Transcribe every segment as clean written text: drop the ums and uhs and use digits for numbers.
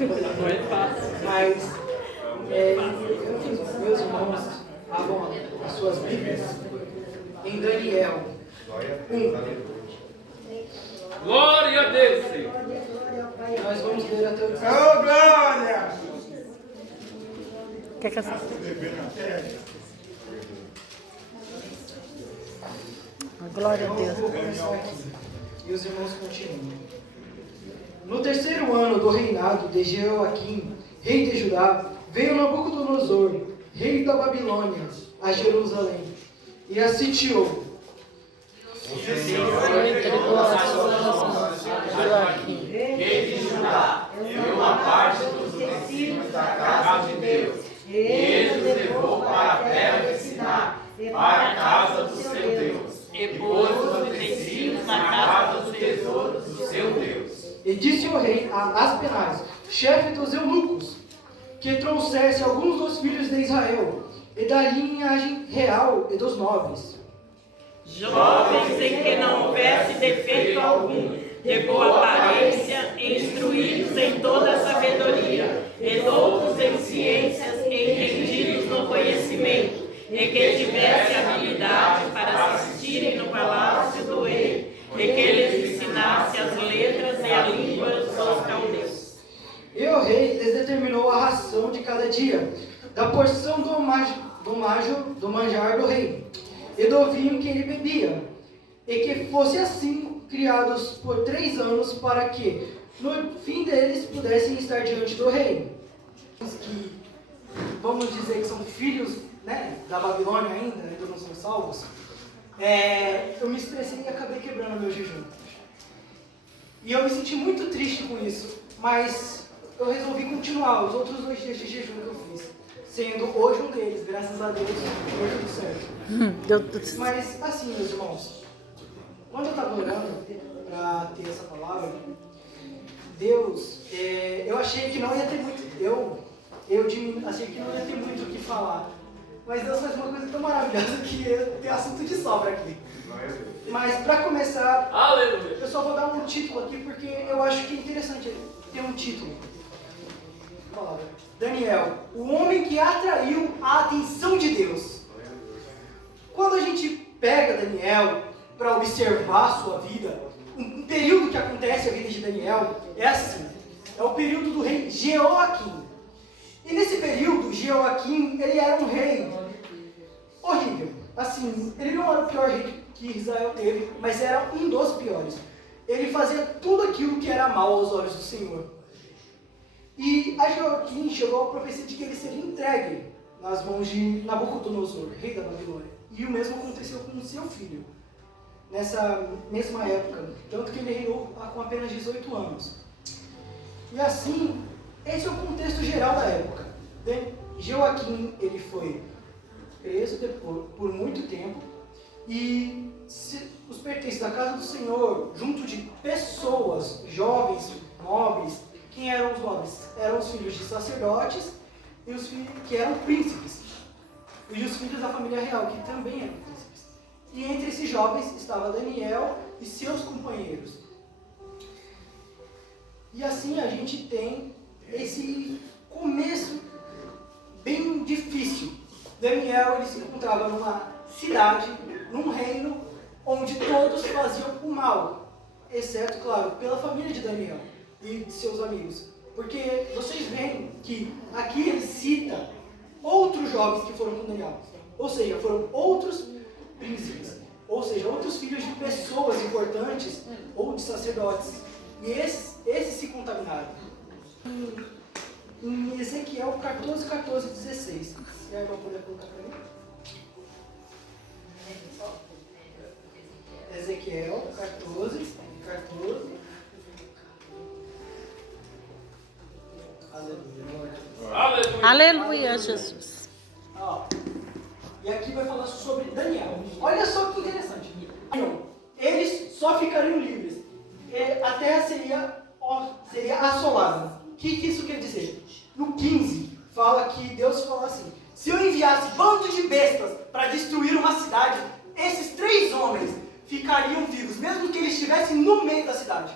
Não é fácil. Mas, eu quis que meus irmãos abram as suas Bíblias em Daniel 1. Glória a Deus, Senhor. Nós vamos ler até o 17. Oh, glória! Quer que eu... Glória a Deus. Vou começar aqui. E os irmãos continuam. No terceiro ano do reinado de Jeoaquim, rei de Judá, veio Nabucodonosor, rei da Babilônia, a Jerusalém, e a sitiou. O Senhor entregou as suas mãos a Joaquim, Rei de Judá, e uma parte dos utensílios da casa de Deus, e ele os levou para a terra de Siná, para a casa do seu Deus, e pôs os utensílios na casa dos tesouros do seu Deus. E disse o rei a Aspenaz, chefe dos eunucos, que trouxesse alguns dos filhos de Israel, e da linhagem real e dos nobres, jovens em que não houvesse defeito algum, de boa aparência, instruídos em toda a sabedoria, e doutos em ciências, entendidos no conhecimento, e que tivesse habilidade para assistirem no palácio do rei, e que lhes ensinasse as letras e a língua dos caldeus. E o rei lhes determinou a ração de cada dia, da porção do manjar do rei, e do vinho que ele bebia, e que fosse assim criados por 3 anos, para que, no fim deles, pudessem estar diante do rei. Os que, vamos dizer que são filhos, né, da Babilônia ainda não são salvos, eu me estressei e acabei quebrando meu jejum. E eu me senti muito triste com isso, mas eu resolvi continuar os outros 2 dias de jejum que eu fiz, sendo hoje um deles, graças a Deus, foi tudo certo. Deu tudo certo. Mas assim, meus irmãos, quando eu estava orando para ter essa palavra, Deus, eu achei que não ia ter muito, achei que não ia ter muito o que falar, mas Deus faz uma coisa tão maravilhosa que tem assunto de sobra aqui. Mas para começar, Aleluia. eu só vou dar um título aqui porque eu acho que é interessante ter um título. Palavra. Daniel, o homem que atraiu a atenção de Deus. Quando a gente pega Daniel para observar a sua vida, um período que acontece a vida de Daniel é assim, é o período do rei Jeoaquim. E nesse período, Jeoaquim, ele era um rei horrível. Assim, ele não era o pior rei que Israel teve, mas era um dos piores. Ele fazia tudo aquilo que era mal aos olhos do Senhor. E a Jeoaquim chegou a profecia de que ele seria entregue nas mãos de Nabucodonosor, rei da Babilônia. E o mesmo aconteceu com o seu filho, nessa mesma época, tanto que ele reinou com apenas 18 anos. E assim, esse é o contexto geral da época. Jeoaquim, ele foi preso por muito tempo, e os pertences da casa do Senhor, junto de pessoas, jovens, nobres. Quem eram os nobres? Eram os filhos de sacerdotes e os filhos que eram príncipes, e os filhos da família real, que também eram príncipes. E entre esses jovens estava Daniel e seus companheiros. E assim a gente tem esse começo bem difícil. Daniel, ele se encontrava numa cidade, num reino onde todos faziam o mal, exceto, claro, pela família de Daniel e de seus amigos. Porque vocês veem que aqui ele cita outros jovens que foram com Daniel, ou seja, foram outros príncipes, ou seja, outros filhos de pessoas importantes ou de sacerdotes. E esses se contaminaram. Em Ezequiel 14, 14, 16. E aí, vai poder colocar para mim? Ezequiel 14, 14. Aleluia. Aleluia, Jesus. Ó, e aqui vai falar sobre Daniel. Olha só que interessante. Eles só ficariam livres. A terra seria assolada. O que isso quer dizer? No 15, fala que Deus fala assim: se eu enviasse bandos de bestas para destruir uma cidade, esses 3 homens ficariam vivos, mesmo que eles estivessem no meio da cidade.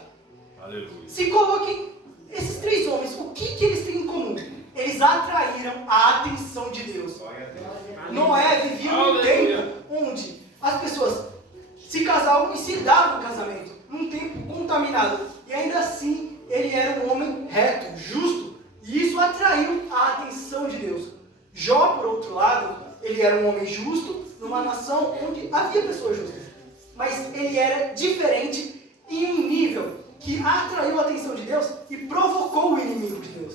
Aleluia. Se coloquem esses três homens, o que eles têm em comum? Eles atraíram a atenção de Deus. Noé vivia num tempo onde as pessoas se casavam e se davam no casamento, num tempo contaminado. E ainda assim, ele era um homem reto, justo, e isso atraiu a atenção de Deus. Jó, por outro lado, ele era um homem justo, numa nação onde havia pessoas justas. Mas ele era diferente em um nível que atraiu a atenção de Deus e provocou o inimigo de Deus.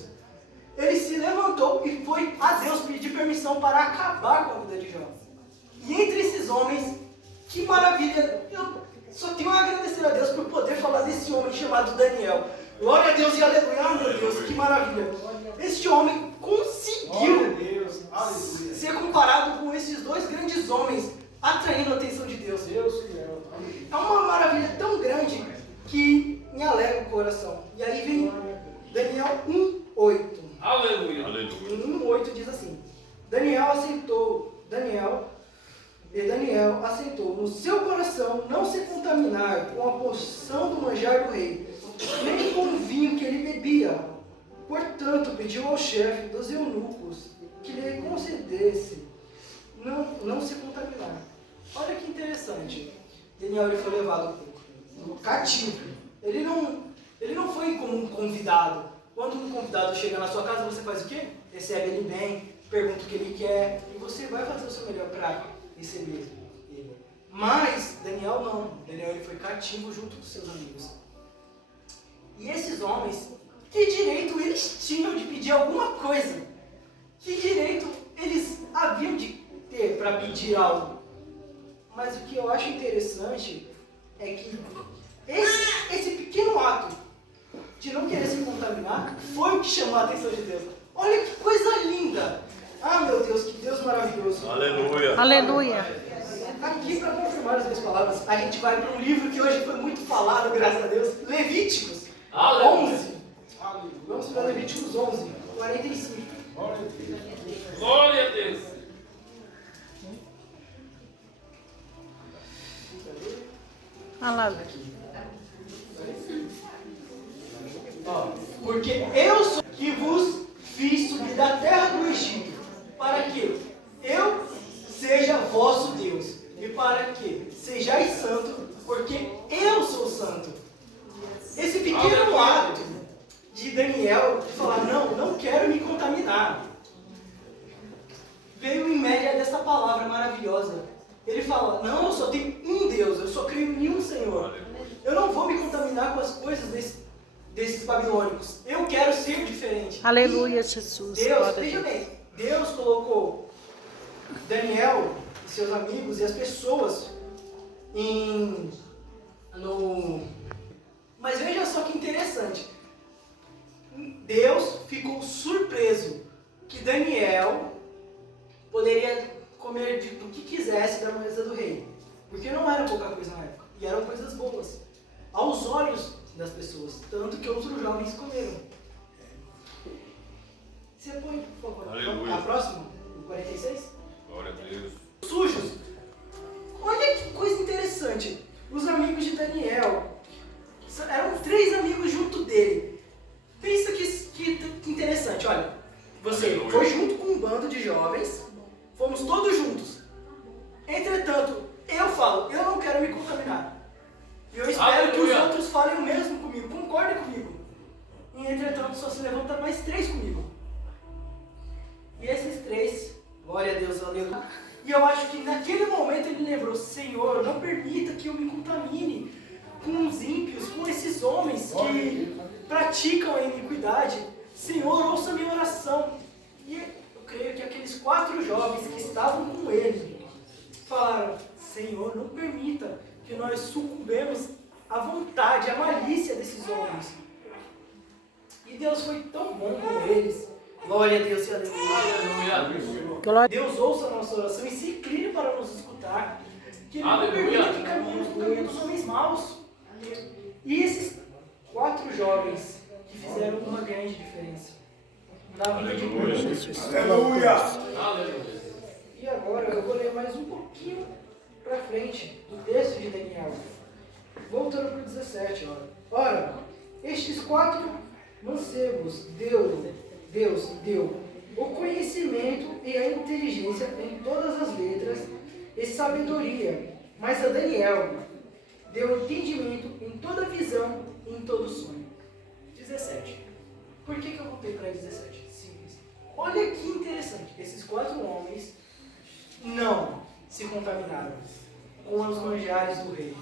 Ele se levantou e foi a Deus pedir permissão para acabar com a vida de Jó. E entre esses homens, que maravilha! Eu só tenho a agradecer a Deus por poder falar desse homem chamado Daniel. Glória a Deus e aleluia! Ah, meu Deus, que maravilha! Este homem conseguiu ser comparado com esses dois grandes homens, atraindo a atenção de Deus. É uma maravilha tão grande que me alegra o coração. E aí vem Daniel 1:8. Aleluia. 1:8 diz assim: Daniel assentou no seu coração não se contaminar com a porção do manjar do rei, nem com o vinho que ele bebia. Portanto, pediu ao chefe dos eunucos que lhe concedesse não se contaminar. Olha que interessante. Daniel ele foi levado cativo. Ele não foi como um convidado. Quando um convidado chega na sua casa, você faz o quê? Recebe ele bem, pergunta o que ele quer, e você vai fazer o seu melhor para receber ele. Mas Daniel não. Daniel ele foi cativo junto dos seus amigos. E esses homens, que direito eles tinham de pedir alguma coisa? Que direito eles haviam de ter para pedir algo? Mas o que eu acho interessante é que esse pequeno ato de não querer se contaminar foi o que chamou a atenção de Deus. Olha que coisa linda! Ah, meu Deus, que Deus maravilhoso! Aleluia. Aleluia. Aqui, para confirmar as minhas palavras, a gente vai para um livro que hoje foi muito falado, graças a Deus, Levíticos 11. Vamos para Levíticos 11, 45. Glória a Deus. Aleluia. Porque eu sou que vos fiz subir da terra do Egito, para que eu seja vosso Deus, e para que sejais santo, porque eu sou santo. Esse pequeno ato de Daniel de falar, não quero me contaminar, veio em média dessa palavra maravilhosa. Ele fala, não, eu só tenho um Deus, eu só creio em um Senhor. Eu não vou me contaminar com as coisas desses babilônicos. Eu quero ser diferente. Aleluia, Jesus. Deus, veja bem, Deus colocou Daniel e seus amigos e as pessoas Mas veja só que interessante. Deus ficou surpreso que Daniel poderia comer do que quisesse da mesa do rei. Porque não era pouca coisa na época. E eram coisas boas. Aos olhos das pessoas. Tanto que outros jovens comeram. Você põe, por favor, Aleluia. a próxima, o 46. Glória a Deus. Sujos. Olha que coisa interessante. Os amigos de Daniel. Eram 3 amigos junto dele. Pensa que interessante. Olha, você Aleluia. foi junto com um bando de jovens. Fomos todos juntos. Entretanto, eu falo, eu não quero me contaminar. E eu espero que os Aleluia. outros falem o mesmo comigo, concordem comigo. E entretanto, só se levanta mais 3 comigo. E esses 3, glória a Deus, aleluia. E eu acho que naquele momento ele lembrou, Senhor, não permita que eu me contamine com os ímpios, com esses homens que praticam a iniquidade. Senhor, ouça a minha oração. E eu creio que aqueles 4 jovens que estavam com ele falaram, Senhor, não permita que nós sucumbemos à vontade, à malícia desses homens. E Deus foi tão bom com eles. Glória a Deus e aleluia. Aleluia. Deus ouça a nossa oração e se incline para nos escutar. Que Ele não Aleluia. permita que caminhemos no caminho dos homens maus. E esses 4 jovens que fizeram uma grande diferença na vida de muitas pessoas. Aleluia. E agora eu vou ler mais um pouquinho para frente do texto de Daniel. Voltando para o 17, ora, estes 4 mancebos, Deus deu o conhecimento e a inteligência em todas as letras e sabedoria, mas a Daniel deu entendimento em toda visão e em todo sonho. 17. Por que eu voltei para 17? Simples. Olha que interessante. Esses 4 homens não se contaminaram com os manjares do rei.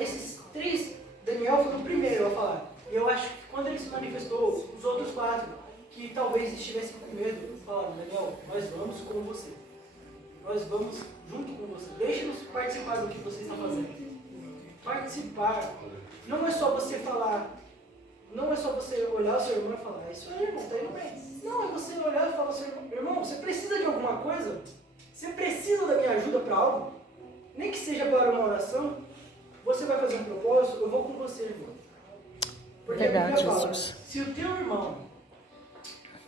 Esses 3, Daniel foi o primeiro a falar. Eu acho que quando ele se manifestou, os outros 4, que talvez estivessem com medo, falaram: Daniel, nós vamos com você. Nós vamos junto com você. Deixe-nos participar do que você está fazendo. Participar não é só você falar, não é só você olhar o seu irmão e falar: isso aí, irmão, está indo bem. Não, é você olhar e falar ao seu irmão: irmão, você precisa de alguma coisa? Você precisa da minha ajuda para algo? Nem que seja para uma oração. Você vai fazer um propósito, eu vou com você, irmão. Porque Verdade, a Bíblia fala, Jesus. se o teu irmão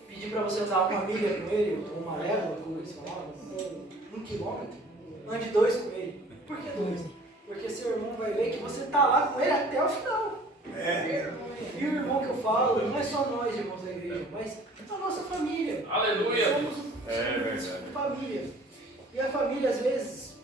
pedir para você usar uma milha com ele, ou uma légua, como eles falavam, ou 1 quilômetro, ande 2 com ele. Por que 2? Porque seu irmão vai ver que você está lá com ele até o final. E o irmão que eu falo, não é só nós, irmãos da igreja, mas a nossa família. Aleluia. Somos família. E a família, às vezes,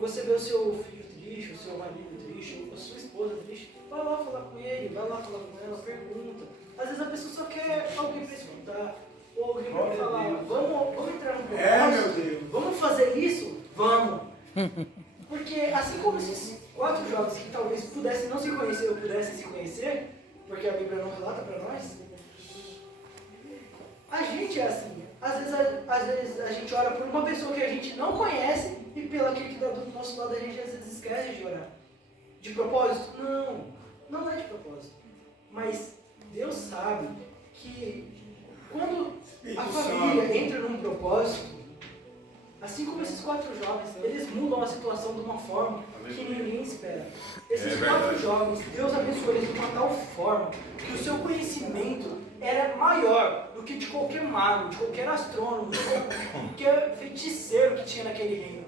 você vê o seu filho triste, o seu marido triste, ou a sua esposa triste, vai lá falar com ele, vai lá falar com ela, pergunta. Às vezes a pessoa só quer alguém para escutar, ou alguém para falar: vamos entrar no propósito, vamos fazer isso? Vamos. Porque assim como esses 4 jovens que talvez pudessem não se conhecer ou pudessem se conhecer, porque a Bíblia não relata para nós, a gente é assim. Às vezes a gente ora por uma pessoa que a gente não conhece e pelo aquele que está do nosso lado a gente às vezes esquece de orar. De propósito? Não é de propósito. Mas Deus sabe que quando a família entra num propósito, assim como esses 4 jovens, eles mudam a situação de uma forma que ninguém espera. Esses 4 jovens, Deus abençoou eles de uma tal forma que o seu conhecimento era maior do que de qualquer mago, de qualquer astrônomo, de qualquer feiticeiro que tinha naquele reino.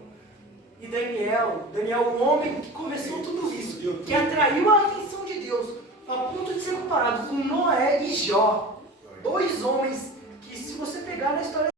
E Daniel, o homem que começou tudo isso, que atraiu a atenção de Deus, a ponto de ser comparado com Noé e Jó, 2 homens que, se você pegar na história